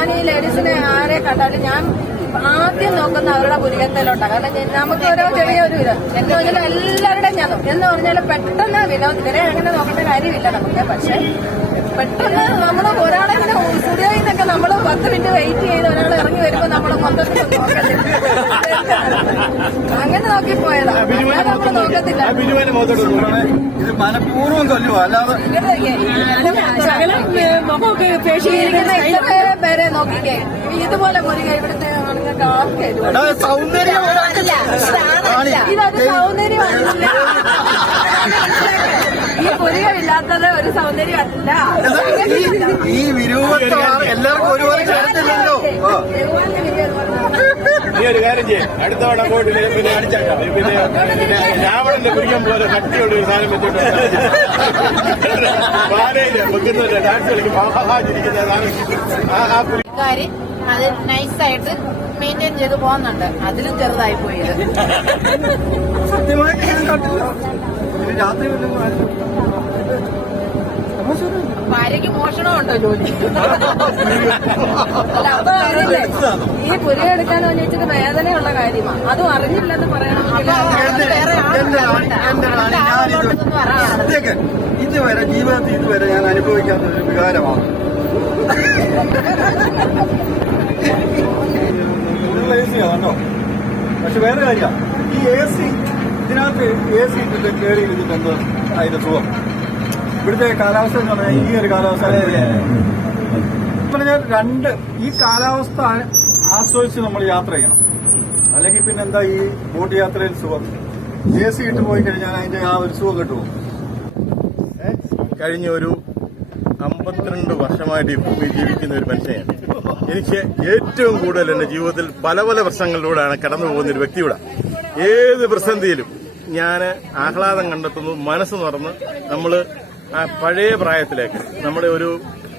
ഞാൻ ഈ ലേഡീസിനെ ആരെ കണ്ടാലും ഞാൻ ആദ്യം നോക്കുന്ന അവരുടെ പുരികത്തിലോട്ടാണ് കാരണം നമുക്ക് ഓരോ ചെറിയൊരു ഇത്. എന്ന് പറഞ്ഞാൽ എല്ലാവരുടെയും ഞാൻ നോക്കും. എന്ന് പറഞ്ഞാൽ പെട്ടെന്ന് വിനോദത്തിനെ അങ്ങനെ നോക്കേണ്ട കാര്യമില്ല നമുക്ക്. പക്ഷെ പെട്ടെന്ന് നമ്മൾ ഒരാളെ ഇങ്ങനെ സ്റ്റുഡിയോയിൽ നിന്നൊക്കെ നമ്മൾ പത്ത് മിനിറ്റ് വെയിറ്റ് ചെയ്ത് ഒരാൾ ഇറങ്ങി വരുമ്പോൾ നമ്മൾ മൊത്തത്തിൽ അങ്ങനെ നോക്കിപ്പോയതാ ഞാൻ നമ്മൾ നോക്കത്തില്ല. ഇത് മനഃപൂർവം കൊല്ലുക അല്ലാതെ നോക്കിക്കേ. ഇതുപോലെ മുരുക ഇവിടുത്തെ ആണുങ്ങൾക്ക് ആർക്കും സൗന്ദര്യം കാണി. ഇതൊരു സൗന്ദര്യമല്ല ഈ മുരുകമില്ലാത്തത് ഒരു സൗന്ദര്യമല്ല ഈ- വിരൂപത്വമാണ് എല്ലാവർക്കും ഒരുപോലെ ചേർത്തില്ലല്ലോ. ആ. നീ ഒരു കാര്യം ചെയ്യ. അടുത്ത തവണ പോയിട്ട് പിന്നെ അടിച്ചേക്കാം. പിന്നെ രാവണന്റെ കുരിക്കാൻ പോലെ കട്ടിയോട് ഒരു സാധനം വെച്ചോണ്ട് ബാലയിൽ വെക്കുന്ന ഡാൻസ് കളിക്കുമ്പോ ആഹാജിരിക്കുന്ന സാധനം ആ ആ പുരി കാരി അത് നൈസായിട്ട് മെയിന്റെയിൻ ചെയ്ത് പോകുന്നുണ്ട്. അതിലും ചെറുതായി ആരും- ഭാര്യയ്ക്ക് മോഷണമുണ്ടോ ജോലി? അല്ല അപ്പൊ അറിയില്ലേ ഈ പുരി എടുക്കാൻ വേണ്ടിയിട്ട് വേദനയുള്ള കാര്യമാണ് അതും അറിഞ്ഞില്ലെന്ന് പറയണം. ഇതുവരെ ജീവിതത്തിൽ ഇതുവരെ ഞാൻ അനുഭവിക്കാത്ത ഒരു വികാരമാണ്. എ സി ആണോ പക്ഷെ വേറെ കാര്യം. ഈ എ സി ഇതിനകത്ത് എ സി ഇട്ടിട്ട് കയറി ഇരുന്നിട്ട് എന്ത് അതിന്റെ സുഖം? ഇവിടുത്തെ കാലാവസ്ഥ എന്ന് പറഞ്ഞാൽ ഈ ഒരു കാലാവസ്ഥ പറഞ്ഞാൽ രണ്ട് ഈ കാലാവസ്ഥ ആസ്വദിച്ച് നമ്മൾ യാത്ര ചെയ്യണം. അല്ലെങ്കിൽ പിന്നെ എന്താ ഈ ബോട്ട് യാത്രയിൽ സുഖം? എ സി ഇട്ട് പോയി കഴിഞ്ഞാൽ അതിന്റെ ആ ഒരു സുഖം കിട്ടുമോ? കഴിഞ്ഞ ഒരു അമ്പത്തിരണ്ട് വർഷമായിട്ട് ഈ ഭൂമി ജീവിക്കുന്ന ഒരു മനുഷ്യനാണ് എനിക്ക് ഏറ്റവും കൂടുതൽ എന്റെ ജീവിതത്തിൽ പല പല പ്രശ്നങ്ങളിലൂടെയാണ് കടന്നു പോകുന്ന ഒരു വ്യക്തിയുടെ. ഏത് പ്രതിസന്ധിയിലും ഞാൻ ആഹ്ലാദം കണ്ടെത്തുന്നു മനസ്സ് തുറന്ന് നമ്മൾ ആ പഴയ പ്രായത്തിലേക്ക് നമ്മുടെ ഒരു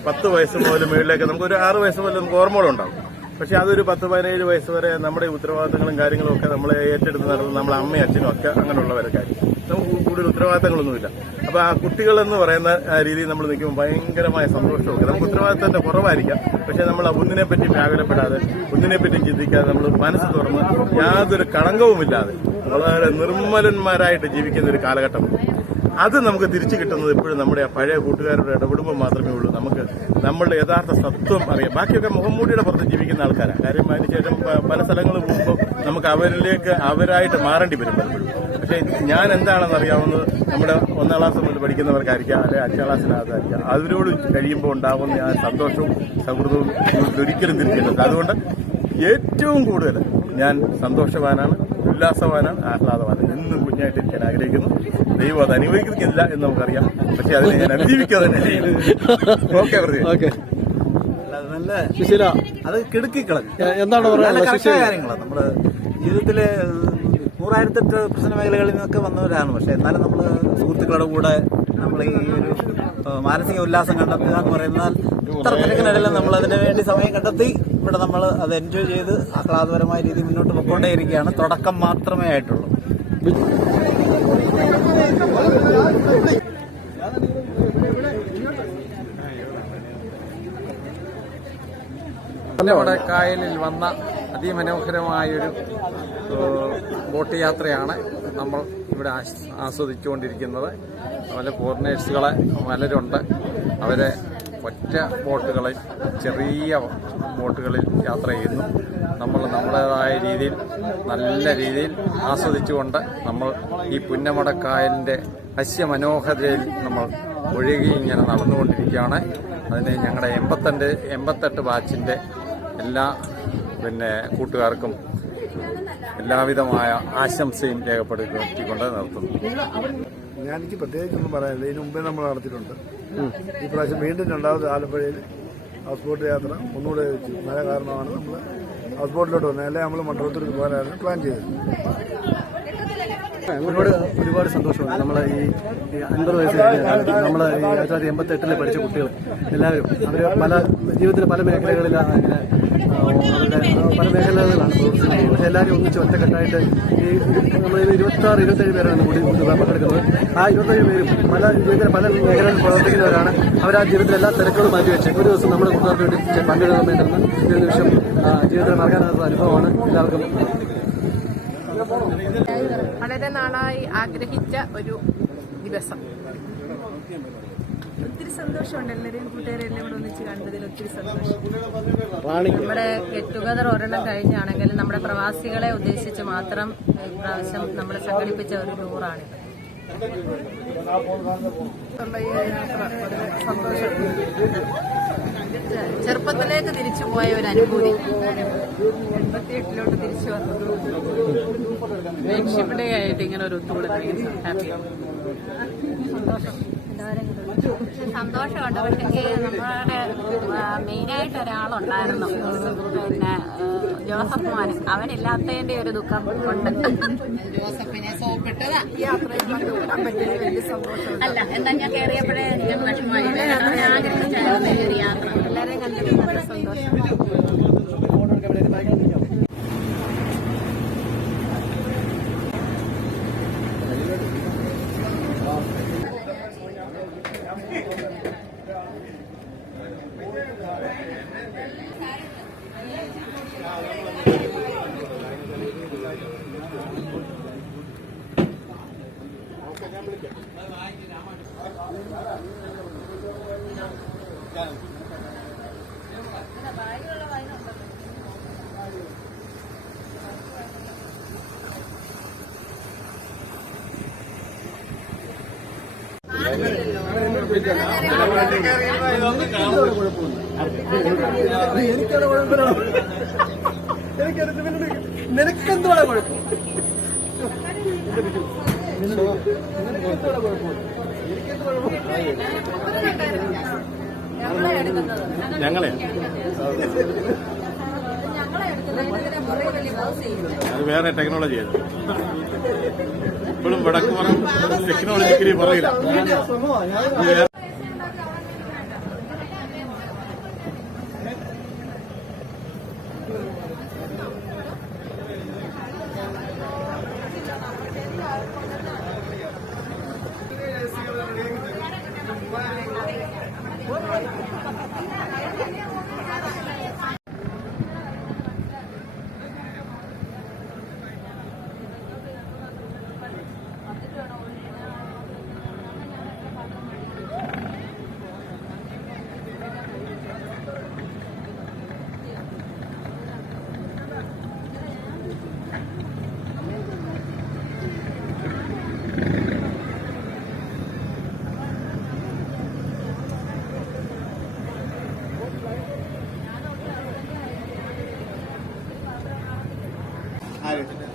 പത്ത് വയസ്സ് മുതൽ മുകളിലേക്ക് നമുക്ക് ഒരു ആറ് വയസ്സ് മുതൽ നമുക്ക് ഓർമ്മകളുണ്ടാവും. പക്ഷെ അതൊരു പത്ത് പതിനേഴ് വയസ്സ് വരെ നമ്മുടെ ഉത്തരവാദിത്തങ്ങളും കാര്യങ്ങളും ഒക്കെ നമ്മളെ ഏറ്റെടുത്ത് നടന്നു നമ്മളെ അമ്മയും അച്ഛനും ഒക്കെ അങ്ങനെയുള്ളവരൊക്കെ. നമുക്ക് കൂടുതൽ ഉത്തരവാദിത്തങ്ങളൊന്നുമില്ല. അപ്പൊ ആ കുട്ടികൾ എന്ന് പറയുന്ന രീതിയിൽ നമ്മൾ നിൽക്കുമ്പോൾ ഭയങ്കരമായ സന്തോഷമൊക്കെ. നമുക്ക് ഉത്തരവാദിത്തത്തിന്റെ കുറവായിരിക്കാം. പക്ഷെ നമ്മൾ ഒന്നിനെ പറ്റി വ്യാകുലപ്പെടാതെ ഒന്നിനെ പറ്റി ചിന്തിക്കാതെ നമ്മൾ മനസ്സ് തുറന്ന് യാതൊരു കളങ്കവുമില്ലാതെ വളരെ നിർമ്മലന്മാരായിട്ട് ജീവിക്കുന്ന ഒരു കാലഘട്ടം. അത് നമുക്ക് തിരിച്ചു കിട്ടുന്നത് ഇപ്പോഴും നമ്മുടെ പഴയ കൂട്ടുകാരുടെ ഇടപെടുമ്പോൾ മാത്രമേ ഉള്ളൂ. നമുക്ക് നമ്മളുടെ യഥാർത്ഥ സത്വം അറിയാം. ബാക്കിയൊക്കെ മുഖംമൂടിയുടെ പുറത്ത് ജീവിക്കുന്ന ആൾക്കാരാണ് കാര്യം അതിനുശേഷം ശേഷം പല സ്ഥലങ്ങളിൽ പോകുമ്പോൾ നമുക്ക് അവരിലേക്ക് അവരായിട്ട് മാറേണ്ടി വരും പലപ്പോഴും. പക്ഷേ ഞാൻ എന്താണെന്ന് അറിയാവുന്നത് നമ്മുടെ ഒന്നാം ക്ലാസ് മുതൽ പഠിക്കുന്നവർക്കായിരിക്കാം അല്ലെങ്കിൽ അഞ്ചാം ക്ലാസ്സിനകത്തായിരിക്കാം. അതിനോട് കഴിയുമ്പോൾ ഉണ്ടാകുന്ന ആ സന്തോഷവും സൗഹൃദവും ഒരിക്കലും തിരിച്ചിട്ടുണ്ട് അതുകൊണ്ട് ഏറ്റവും കൂടുതൽ ഞാൻ സന്തോഷവാനാണ് ഉല്ലാസവാനാണ് ആഹ്ലാദവാനാണ്. എന്നും കുഞ്ഞായിട്ട് കുഞ്ഞായിട്ടിരിക്കാൻ ആഗ്രഹിക്കുന്നു. ദൈവം അത് അനുഭവിക്കുന്നില്ല എന്ന് നമുക്കറിയാം. പക്ഷെ അതിനെ ഞാൻ അതിജീവിക്കുക തന്നെ ചെയ്യും. Okay okay. നല്ല സുശീല. അത് കിടുക്കിക്കളഞ്ഞു എന്താണ് കാര്യങ്ങളാണ്. നമ്മുടെ ജീവിതത്തിലെ നൂറായിരത്തെട്ട് പ്രശ്ന മേഖലകളിൽ നിന്നൊക്കെ വന്നവരാണ്. പക്ഷെ എന്നാലും നമ്മൾ സുഹൃത്തുക്കളുടെ കൂടെ നമ്മൾ ഈ ഒരു മാനസിക ഉല്ലാസം കണ്ടെത്തുക എന്ന് പറയുന്നാൽ ഇത്ര തിരക്കിനിടയിലും നമ്മൾ അതിനു വേണ്ടി സമയം കണ്ടെത്തി ഇവിടെ നമ്മൾ അത് എൻജോയ് ചെയ്ത് ആഹ്ലാദപരമായ രീതിയിൽ മുന്നോട്ട് പൊയ്ക്കൊണ്ടേയിരിക്കുകയാണ്. തുടക്കം മാത്രമേ ആയിട്ടുള്ളൂ. നമ്മുടെ കായലിൽ വന്ന അതിമനോഹരമായൊരു ബോട്ട് യാത്രയാണ് നമ്മൾ ഇവിടെ ആസ്- ആസ്വദിച്ചുകൊണ്ടിരിക്കുന്നത്. അതുപോലെ ഫോറിനേഴ്സുകളെ പലരുണ്ട് അവരെ ഒറ്റ ബോട്ടുകളിൽ ചെറിയ ബോട്ടുകളിൽ യാത്ര ചെയ്യുന്നു. നമ്മൾ നമ്മുടേതായ രീതിയിൽ നല്ല രീതിയിൽ ആസ്വദിച്ചുകൊണ്ട് നമ്മൾ ഈ പുന്നമടക്കായലിന്റെ വശ്യമനോഹരതയിൽ നമ്മൾ ഒഴുകി ഇങ്ങനെ നടന്നുകൊണ്ടിരിക്കുകയാണ്. അതിന് ഞങ്ങളുടെ എൺപത്തെട്ട് എൺപത്തെട്ട് ബാച്ചിന്റെ എല്ലാ പിന്നെ കൂട്ടുകാർക്കും എല്ലാവിധമായ ആശംസയും രേഖപ്പെടുത്തിക്കൊണ്ട് നിർത്തുന്നു. ഞാൻ എനിക്ക് പ്രത്യേകിച്ചൊന്നും പറയാനില്ല. ഇതിനു മുമ്പേ നമ്മൾ നടത്തിയിട്ടുണ്ട്. ഈ പ്രാവശ്യം വീണ്ടും രണ്ടാമത് ആലപ്പുഴയിൽ ഹൗസ് ബോട്ട് യാത്ര ഒന്നുകൂടെ വെച്ചു. മഴ കാരണമാണ് നമ്മൾ ഹൗസ് ബോട്ടിലോട്ട് വന്നത്. അല്ലെങ്കിൽ നമ്മൾ മണ്ഡലത്തിൽ പോകാനാണ് പ്ലാൻ ചെയ്തത്. ഒരുപാട് ഒരുപാട് സന്തോഷമുണ്ട് നമ്മൾ ഈ അൻപത് വയസ്സ് നമ്മൾ ഈ ആയിരത്തി തൊള്ളായിരത്തി എൺപത്തി എട്ടിൽ പഠിച്ച കുട്ടികൾ എല്ലാവരും അവർ പല ജീവിതത്തിൽ പല മേഖലകളിൽ അങ്ങനെ അവരുടെ പല മേഖലകളിലാണ് പ്രവർത്തിക്കുന്നത്. പക്ഷേ എല്ലാവരും ഒന്നിച്ച് ഒറ്റക്കെട്ടായിട്ട് ഈ നമ്മൾ ഇരുപത്തി ആറ് ഇരുപത്തേഴ് പേരാണ് കൂടി കൂടി പങ്കെടുക്കുന്നത്. ആ ഇരുപത്തേഴ് പേരും പല ജീവിതത്തിൽ പല മേഖലകളിൽ പ്രവർത്തിക്കുന്നവരാണ്. അവർ ആ ജീവിതത്തിൽ എല്ലാ തിരക്കുകളും മാറ്റിവെച്ച് ഒരു ദിവസം നമ്മുടെ കുട്ടികൾക്ക് വേണ്ടി പങ്കെടുക്കാൻ വേണ്ടുന്ന ഒരു നിമിഷം ജീവിതത്തിൽ മറക്കാനാകുന്ന അനുഭവമാണ് എല്ലാവർക്കും. വളരെ നാളായി ആഗ്രഹിച്ച ഒരു ദിവസം. ഒത്തിരി സന്തോഷമുണ്ട് എല്ലാവരെയും കൂട്ടുകാരെല്ലാം കൂടെ ഒന്നിച്ച് കണ്ടതിൽ ഒത്തിരി സന്തോഷം. നമ്മുടെ ഗെറ്റ് ടുഗദർ ഒരെണ്ണം കഴിഞ്ഞാണെങ്കിൽ നമ്മുടെ പ്രവാസികളെ ഉദ്ദേശിച്ച് മാത്രം ഇപ്രാവശ്യം നമ്മൾ സംഘടിപ്പിച്ച ഒരു ടൂറാണിത് ചെറുപ്പത്തിലേക്ക് തിരിച്ചു പോയ ഒരു അനുഭൂതി. എൺപത്തിയെട്ടിലോട്ട് തിരിച്ചു വന്നു. ലക്ഷ്യപ്പെടുകയായിട്ട് ആയിട്ട് ഇങ്ങനെ ഒരു ഒത്തുകൂടി ഹാപ്പിയാണ് സന്തോഷമുണ്ട്. പക്ഷേ നമ്മളുടെ മെയിനായിട്ട് ഒരാളുണ്ടായിരുന്നു. പിന്നെ ജോസഫ് മോൻ അവനില്ലാത്തതിന്റെ ഒരു ദുഃഖം ഉണ്ട്. ജോസഫിനെ സോപ്പിട്ടതാ. അല്ല എന്താ ഞാൻ കയറിയപ്പോഴേ എനിക്ക് വിഷമമായി ആഗ്രഹിച്ചായിരുന്നു. നിനക്കെന്തോടെ കുഴപ്പം? ഞങ്ങളെ എടുക്കുന്നത് കുഴപ്പം? ഞങ്ങളെ എടുക്കുന്നത് കുറേ വലിയ ബോസ് ചെയ്യുന്നത് അത് വേറെ ടെക്നോളജി ആയിരുന്നു ഇപ്പോഴും വടക്ക് പുറം ടെക്നോളജിക്കലി പറയില്ല Dale.